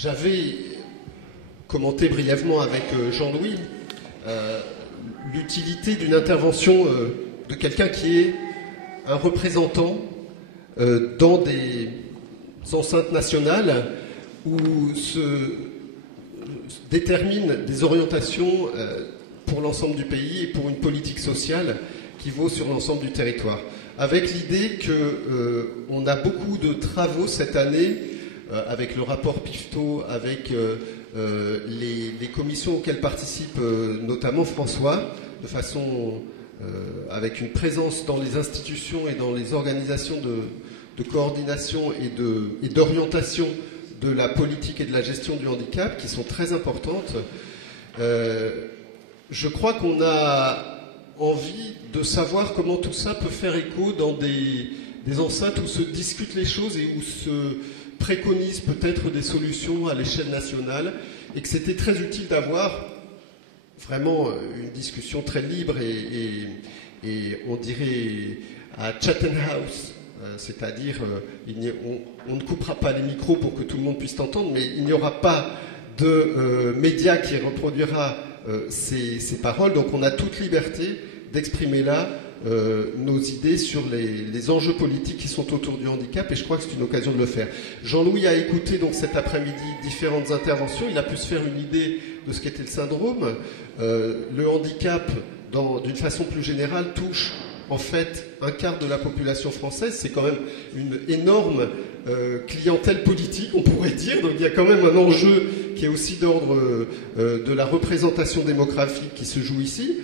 J'avais commenté brièvement avec Jean-Louis l'utilité d'une intervention de quelqu'un qui est un représentant dans des enceintes nationales où se déterminent des orientations pour l'ensemble du pays et pour une politique sociale qui vaut sur l'ensemble du territoire. Avec l'idée qu'on a beaucoup de travaux cette année avec le rapport Pifto, avec les commissions auxquelles participe notamment François, de façon avec une présence dans les institutions et dans les organisations de coordination et d'orientation de la politique et de la gestion du handicap, qui sont très importantes. Je crois qu'on a envie de savoir comment tout ça peut faire écho dans des enceintes où se discutent les choses et où se préconisent peut-être des solutions à l'échelle nationale, et que c'était très utile d'avoir vraiment une discussion très libre et on dirait à Chatham House, c'est-à-dire on ne coupera pas les micros pour que tout le monde puisse t'entendre, mais il n'y aura pas de média qui reproduira ces paroles, donc on a toute liberté d'exprimer là nos idées sur les enjeux politiques qui sont autour du handicap, et je crois que c'est une occasion de le faire. Jean-Louis a écouté donc cet après-midi différentes interventions, il a pu se faire une idée de ce qu'était le syndrome. Le handicap, d'une façon plus générale, touche en fait un quart de la population française, c'est quand même une énorme clientèle politique, on pourrait dire, donc il y a quand même un enjeu qui est aussi d'ordre de la représentation démographique qui se joue ici.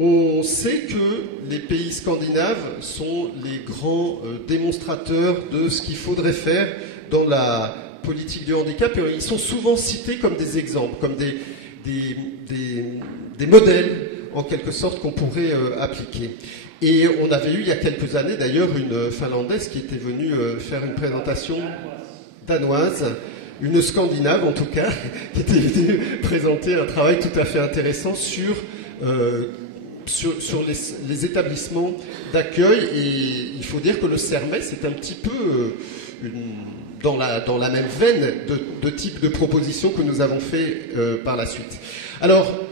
On sait que les pays scandinaves sont les grands démonstrateurs de ce qu'il faudrait faire dans la politique du handicap, et ils sont souvent cités comme des exemples, comme des modèles en quelque sorte qu'on pourrait appliquer. Et on avait eu il y a quelques années d'ailleurs une Finlandaise qui était venue faire une présentation danoise, une Scandinave en tout cas, qui était venue présenter un travail tout à fait intéressant sur les établissements d'accueil. Et il faut dire que le CERMES est un petit peu dans la même veine de type de propositions que nous avons fait par la suite. Alors,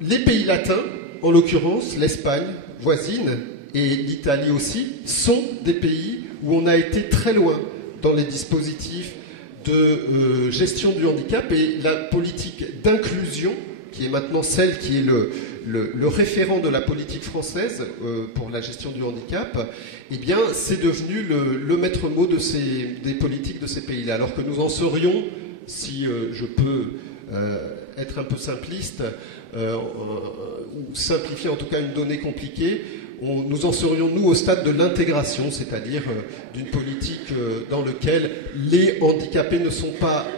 les pays latins, en l'occurrence l'Espagne voisine et l'Italie aussi, sont des pays où on a été très loin dans les dispositifs de gestion du handicap, et la politique d'inclusion, qui est maintenant celle qui est le référent de la politique française pour la gestion du handicap, eh bien, c'est devenu le maître mot des politiques de ces pays-là. Alors que nous en serions, si je peux être un peu simpliste, ou simplifier en tout cas une donnée compliquée, nous en serions, nous, au stade de l'intégration, c'est-à-dire d'une politique dans laquelle les handicapés ne sont pas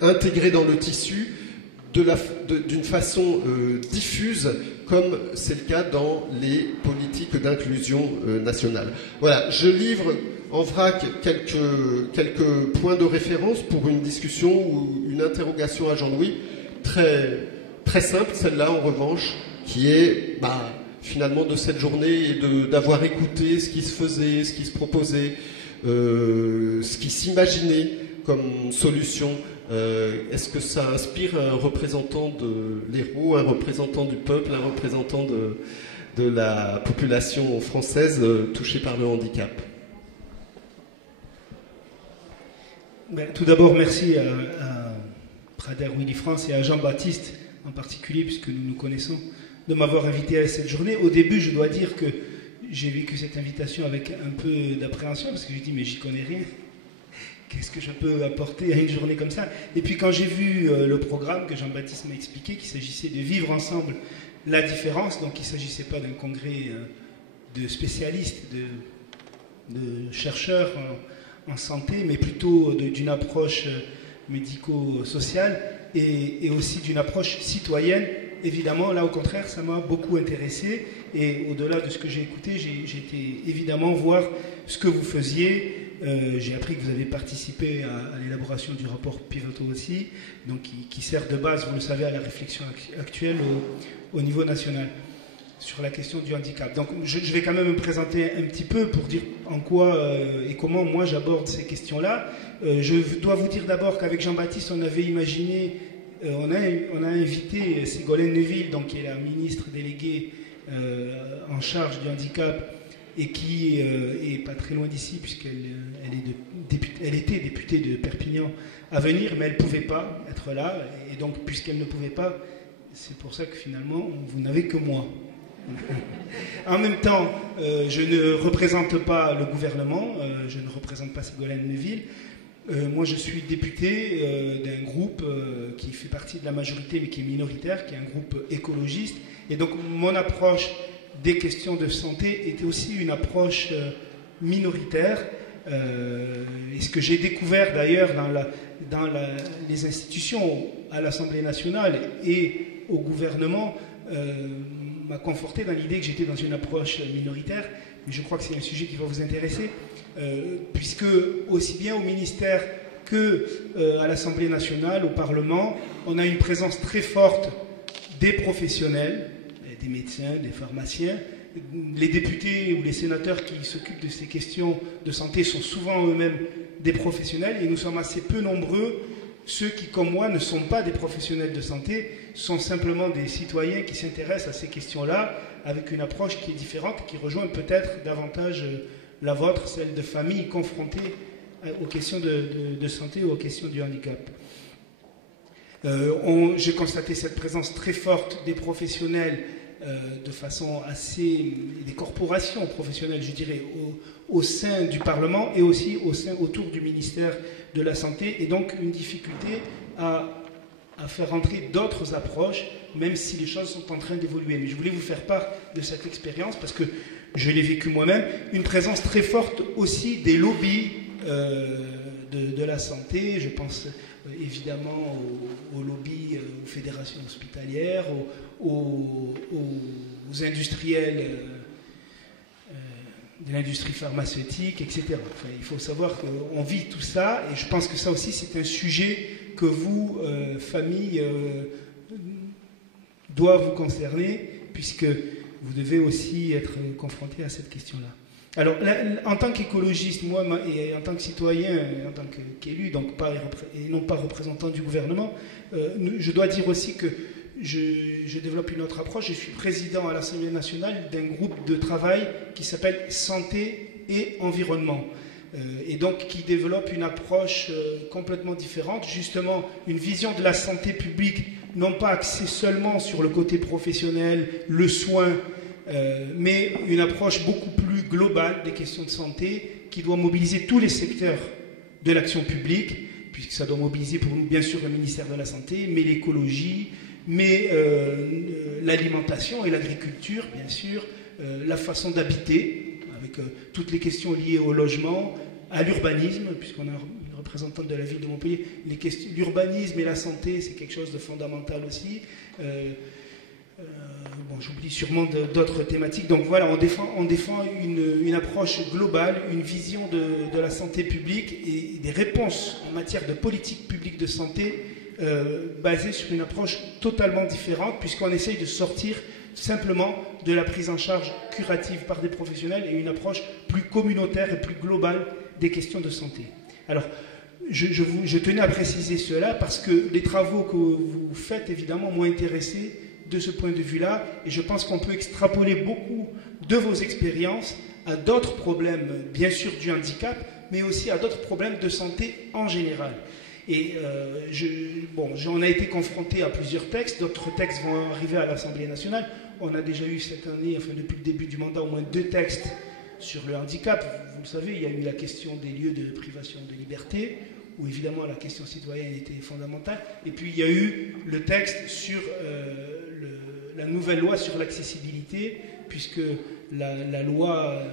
intégrés dans le tissu d'une façon diffuse, comme c'est le cas dans les politiques d'inclusion nationale. Voilà, je livre en vrac quelques points de référence pour une discussion ou une interrogation à Jean-Louis, très, très simple, celle-là en revanche, qui est finalement de cette journée et d'avoir écouté ce qui se faisait, ce qui se proposait, ce qui s'imaginait comme solution. Est-ce que ça inspire un représentant de l'héros, un représentant du peuple, un représentant de la population française touchée par le handicap? Tout d'abord, merci à Prader Willy France et à Jean-Baptiste en particulier, puisque nous nous connaissons, de m'avoir invité à cette journée. Au début, je dois dire que j'ai vécu cette invitation avec un peu d'appréhension, parce que j'ai dit, mais j'y connais rien. Qu'est-ce que je peux apporter à une journée comme ça? Et puis quand j'ai vu le programme que Jean-Baptiste m'a expliqué, qu'il s'agissait de vivre ensemble la différence, donc il ne s'agissait pas d'un congrès de spécialistes, de chercheurs en santé, mais plutôt d'une approche médico-sociale et aussi d'une approche citoyenne. Évidemment, là au contraire, ça m'a beaucoup intéressé, et au-delà de ce que j'ai écouté, j'ai été évidemment voir ce que vous faisiez. J'ai appris que vous avez participé à l'élaboration du rapport Pifto aussi, donc qui sert de base, vous le savez, à la réflexion actuelle au niveau national. sur la question du handicap. Donc je vais quand même me présenter un petit peu pour dire en quoi et comment moi j'aborde ces questions-là. Je dois vous dire d'abord qu'avec Jean-Baptiste, on avait imaginé, on a invité Ségolène Neuville, donc, qui est la ministre déléguée en charge du handicap et qui est pas très loin d'ici puisqu'elle était députée de Perpignan, à venir, mais elle ne pouvait pas être là. Et donc, puisqu'elle ne pouvait pas, c'est pour ça que finalement, vous n'avez que moi. En même temps, je ne représente pas le gouvernement, je ne représente pas Ségolène Neuville. Moi, je suis député d'un groupe qui fait partie de la majorité, mais qui est minoritaire, qui est un groupe écologiste. Et donc, mon approche des questions de santé était aussi une approche minoritaire. Et ce que j'ai découvert d'ailleurs dans les institutions, à l'Assemblée nationale et au gouvernement, m'a conforté dans l'idée que j'étais dans une approche minoritaire. Mais je crois que c'est un sujet qui va vous intéresser, puisque aussi bien au ministère qu'à l'Assemblée nationale, au Parlement, on a une présence très forte des professionnels, des médecins, des pharmaciens. Les députés ou les sénateurs qui s'occupent de ces questions de santé sont souvent eux-mêmes des professionnels, et nous sommes assez peu nombreux, ceux qui, comme moi, ne sont pas des professionnels de santé, sont simplement des citoyens qui s'intéressent à ces questions-là avec une approche qui est différente, qui rejoint peut-être davantage la vôtre, celle de familles confrontées aux questions de santé ou aux questions du handicap. J'ai constaté cette présence très forte des professionnels de façon assez... des corporations professionnelles, je dirais, au sein du Parlement et aussi autour du ministère de la Santé, et donc une difficulté à faire entrer d'autres approches, même si les choses sont en train d'évoluer. Mais je voulais vous faire part de cette expérience parce que je l'ai vécu moi-même, une présence très forte aussi des lobbies de la santé. Je pense évidemment aux lobbies, aux fédérations hospitalières, aux industriels de l'industrie pharmaceutique, etc. Enfin, il faut savoir qu'on vit tout ça, et je pense que ça aussi c'est un sujet que vous, famille, doit vous concerner, puisque vous devez aussi être confronté à cette question-là. Alors, en tant qu'écologiste, moi, et en tant que citoyen, et en tant qu'élu, donc et non pas représentant du gouvernement, je dois dire aussi que je développe une autre approche. Je suis président à l'Assemblée nationale d'un groupe de travail qui s'appelle Santé et Environnement, et donc qui développe une approche complètement différente, justement une vision de la santé publique, non pas axée seulement sur le côté professionnel, le soin, mais une approche beaucoup plus globale des questions de santé qui doit mobiliser tous les secteurs de l'action publique, puisque ça doit mobiliser pour nous bien sûr le ministère de la Santé, mais l'écologie, mais l'alimentation et l'agriculture, bien sûr, la façon d'habiter, avec toutes les questions liées au logement, à l'urbanisme, puisqu'on a une représentante de la ville de Montpellier. L'urbanisme et la santé, c'est quelque chose de fondamental aussi. Bon, j'oublie sûrement d'autres thématiques. Donc voilà, on défend une approche globale, une vision de la santé publique et des réponses en matière de politique publique de santé basées sur une approche totalement différente, puisqu'on essaye de sortir simplement de la prise en charge curative par des professionnels et une approche plus communautaire et plus globale des questions de santé. Alors, je tenais à préciser cela parce que les travaux que vous faites, évidemment, m'ont intéressé de ce point de vue-là, et je pense qu'on peut extrapoler beaucoup de vos expériences à d'autres problèmes, bien sûr du handicap, mais aussi à d'autres problèmes de santé en général. Et on a été confronté à plusieurs textes, d'autres textes vont arriver à l'Assemblée nationale. On a déjà eu cette année, enfin depuis le début du mandat, au moins 2 textes sur le handicap. Vous le savez, il y a eu la question des lieux de privation de liberté, où évidemment la question citoyenne était fondamentale. Et puis il y a eu le texte sur la nouvelle loi sur l'accessibilité, puisque la loi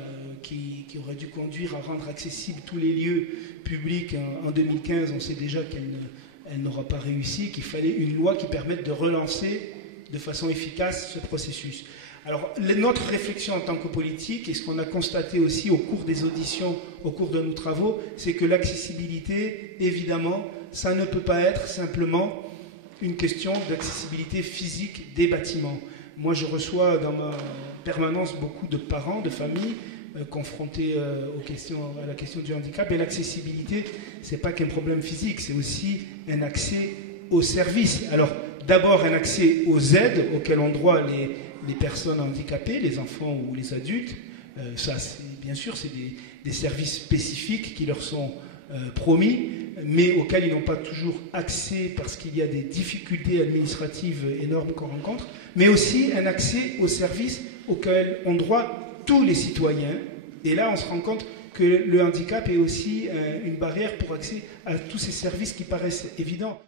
qui aurait dû conduire à rendre accessibles tous les lieux publics en 2015, on sait déjà qu'elle n'aura pas réussi, qu'il fallait une loi qui permette de relancer de façon efficace ce processus. Alors, notre réflexion en tant que politique, et ce qu'on a constaté aussi au cours des auditions, au cours de nos travaux, c'est que l'accessibilité, évidemment, ça ne peut pas être simplement une question d'accessibilité physique des bâtiments. Moi, je reçois dans ma permanence beaucoup de parents, de familles confrontés à la question du handicap. Et l'accessibilité, ce n'est pas qu'un problème physique, c'est aussi un accès aux services. Alors, d'abord, un accès aux aides auxquelles ont droit les personnes handicapées, les enfants ou les adultes. Ça, bien sûr, c'est des services spécifiques qui leur sont promis, mais auxquels ils n'ont pas toujours accès parce qu'il y a des difficultés administratives énormes qu'on rencontre, mais aussi un accès aux services auxquels ont droit tous les citoyens. Et là, on se rend compte que le handicap est aussi une barrière pour accès à tous ces services qui paraissent évidents.